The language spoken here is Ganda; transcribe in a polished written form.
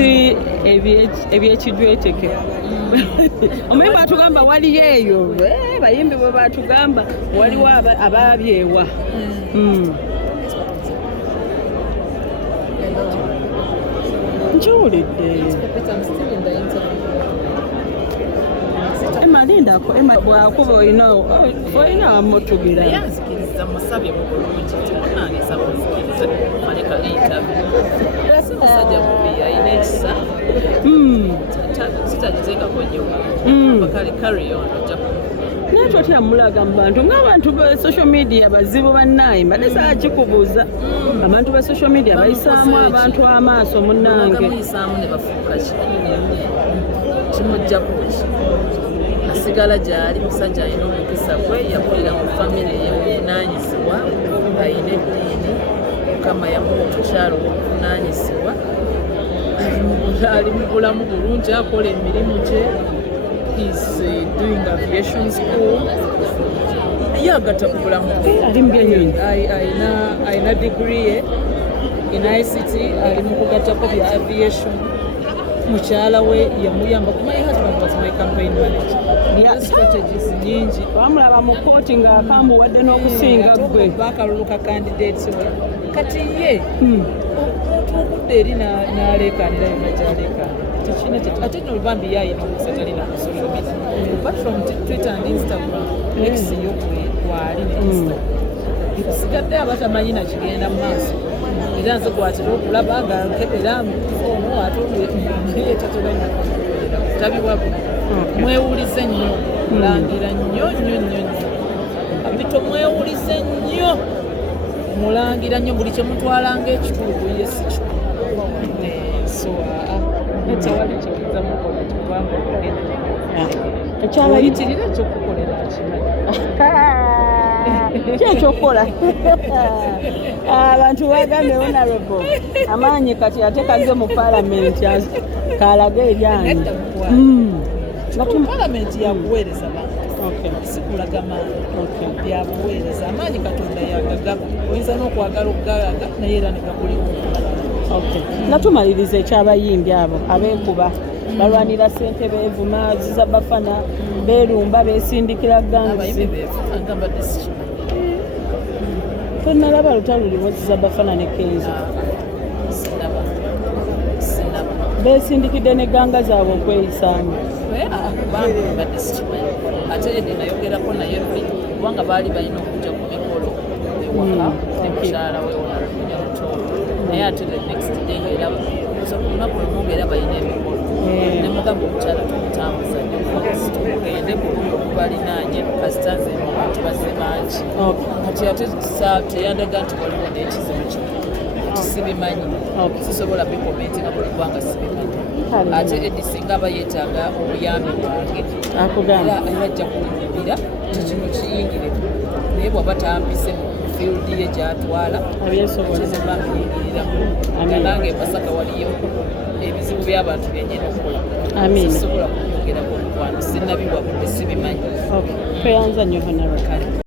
si ebyekijweteke omanyi batugamba waliyo eyo bayimbi bwe batugamba waliwo ababyewa nkiwulidde malindako bwakuba olina amutugira yanzikiriza musabye mu bulungi timunanisa kunzikiriza maleka era si musajja mubi alina ekisa sitagiteekako nnyo bakale carry on ojja naye totya mulaga mu bantu ng'abantu ba social media bazibu bannaye mbadde saakikubuuza abantu ba social media bayisaamu abantu amaaso munnange muyisaamu ne bafuuka kimujjaku asigala gyali musajja alina omukisa gwe yakulira mu famire y'obuvunaanyizibwa alina eddiini mukama yamuwa omukyalo w'obuvunaanyizibwa ali mu bulamu bulungi akola emirimu gye is doing aviation school ye agatta ku bulamu alina degree ye in ICT ali mu kugattako bya aviation mukyala we yamuyamba ku my husband was my campaign manager strategies nyingi bamulaba mu kooti ng'akambuwadde n'okusinga gwe bakaluluka candidates we kati ye okudde eri n'aleekaanira yonna gy'aleekaanira ate no lubambi yayina omukisa talina ku social media apart from Twitter and Instagram X yo kwali ne Instagram sigadde abatamanyi nakigenda mu maaso era nze kwatira okulaba nga era ono atolyetatolanya tabibwa mwewulize nnyo mulangira nnyo abito mwewulize nnyo mulangira nnyo buli kyemutwalanga ekituubu ye si kikulu so tewali kyoyinza mukola kubanga ekyabayitirira ekyokukolera kimanyi kyekyokukola abantu bagambye honorable amaanyi kati ate kaze mu palamenti kalage eryanyi palamenti yakuweereza bantu sikulaga maanyi yabuweereza amaanyi katonda yagagaba oyinza n'okwagala okugalaga naye era negakuliwo natumaliriza ekyabayimbi abo abeekuba balwanira ssente beevuma ziza bafana beerumba beesindikira ganzi tonalaba lutalo luliwo ziza bafana ne kenzo beesindikidde ne ganga zaabwe okweyisaamu ate edi nayogerako naye kubanga baali balina okujja ku mikolo ewaka nemukyala we onalumunyamutolo naye ate the next day era lunaku lumu era balina emikolo nemugamba omukyala tumutambuza tugende kubalinaanye kasitanze abantu bazze bangi kati ate teyandaga nti waliwo n'ekizibu kino sibimanyi sisobola bikomenti nga bulibwanga sibimanyi ate edi singa aba yeetaaga obuyambi bwange era ajja kunyumira kikino kiyingire naye bwaba tampise mu fieldi ye gyatwala kizebamuyingiriramu nange Masaka waliyo ebizibu by'abantu byenyina okukola sisobola kubyogera ku mukwano sinnabiwabudde sibimanyi tweyanza nnyo honorable